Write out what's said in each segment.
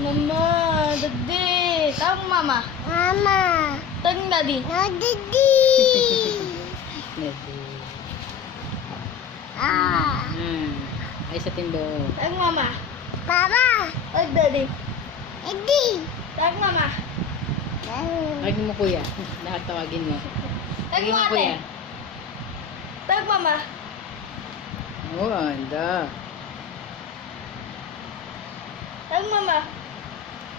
Mama, daddy. Tawag mama. Tawag daddy. Ay sa tindo. Tawag mama. Tawag daddy. Tawag mama. Tawagin mo kuya. Lahat tawagin mo. Tawag Tawagin mo mo ate. kuya. Tawag mama. Oo, anda. Tawag mama.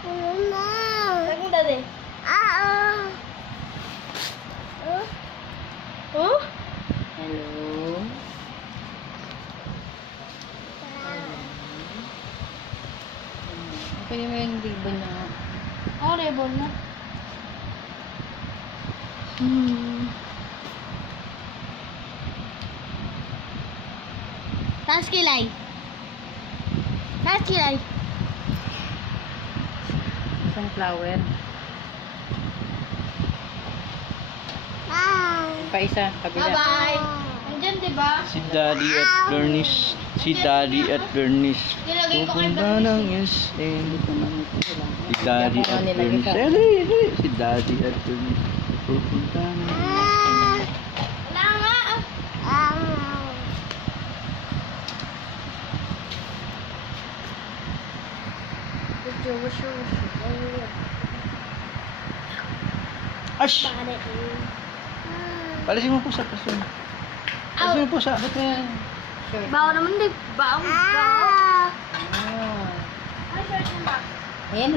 Tawag mo daddy. Oh? Hello. Pwede mo yung ribbon na. Oh, ribbon na. Taas kilay. Taas kilay. Isang flower. Pa isa, kabila. Bye-bye. Andyan, diba? Si Daddy at Bernice. Si Daddy at Bernice. Nilagay ko kay Pupunta ng SM. Si Daddy at Bernice. Si Daddy at Bernice. Pupunta ng Wala nga. Ash! Palisin mo po sa paso. Palisin mo po sa... Ba't kaya? Sure. Bawa naman, di. Bawa. Ah. Ay, short na ba? Ayan.